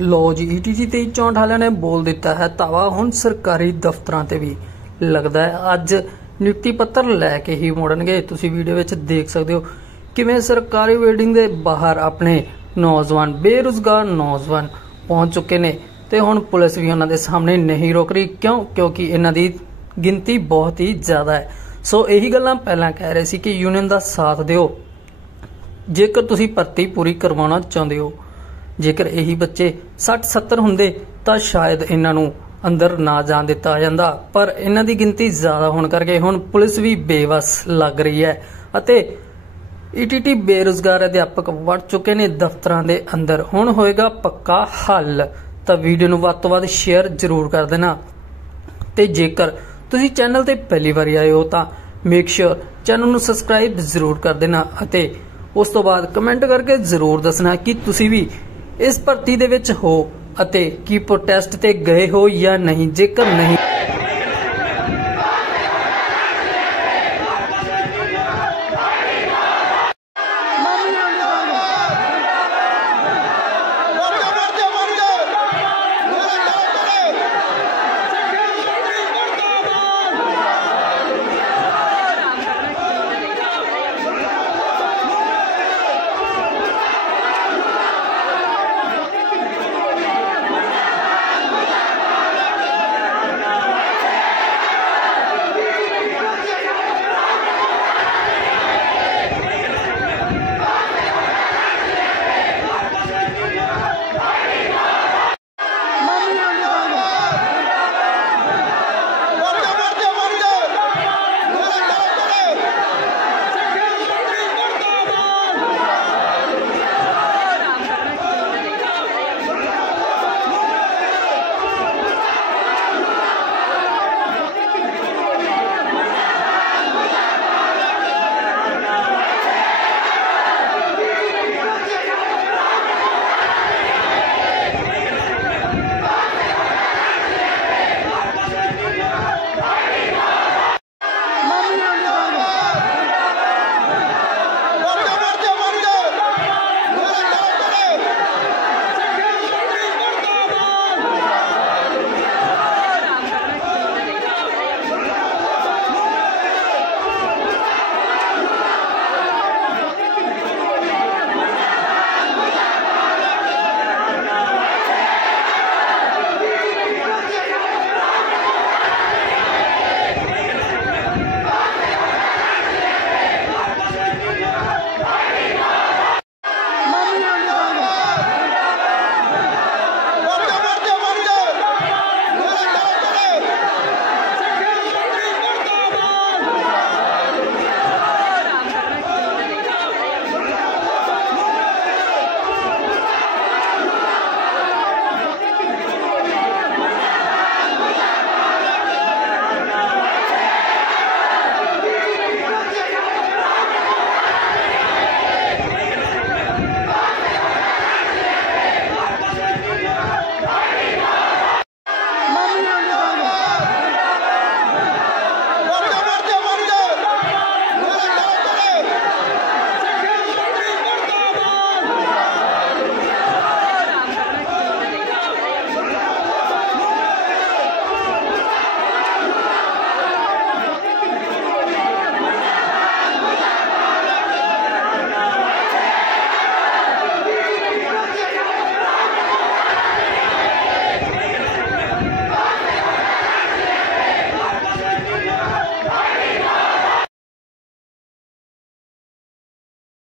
लो जी ETT 2364 वालियां ने बोल दिता है तावा। हुण सरकारी दफ्तरां ते भी लगदा है अज नियुक्ति पत्र लैके ही मुड़नगे। तुसीं वीडियो विच देख सकदे हो किवें सरकारी बिल्डिंग दे बाहर अपने नौजवान बेरोजगार नौजवान पहुंच चुके ने ते हुण पुलिस भी उन्हां दे सामने नहीं रोक रही। क्योंकि इन्हां दी गिनती बहुत ही ज्यादा है। सो यही गल्लां पहलां कह रहे सी कि यूनियन दा साथ दिओ जेकर तुसीं भर्ती पूरी करवाउणा चाहुंदे हो। जेकर यही बच्चे 60-70 हुंदे तां शायद इन्हां नूं अंदर ना जाण दिता जांदा, पर इन्हां दी गिनती ज्यादा होण करके हुण पुलिस भी बेवस लग रही है अते ईटीटी बेरोजगार अध्यापक वड़ चुके ने दफ्तरां दे अंदर। हुण होएगा पक्का हल। तां वीडियो नूं वध तों वध शेयर जरूर कर देना ते जेकर तुसीं चैनल ते पहली बारी आए हो तां मेक श्योर चैनल नूं सबसक्राइब जरूर कर देना अते उस तो बाद कमेंट करके जरूर दसना कि तुसीं भी इस भर्ती दे विच हो अते की प्रोटेस्ट ते गए हो या नहीं। जेकर नहीं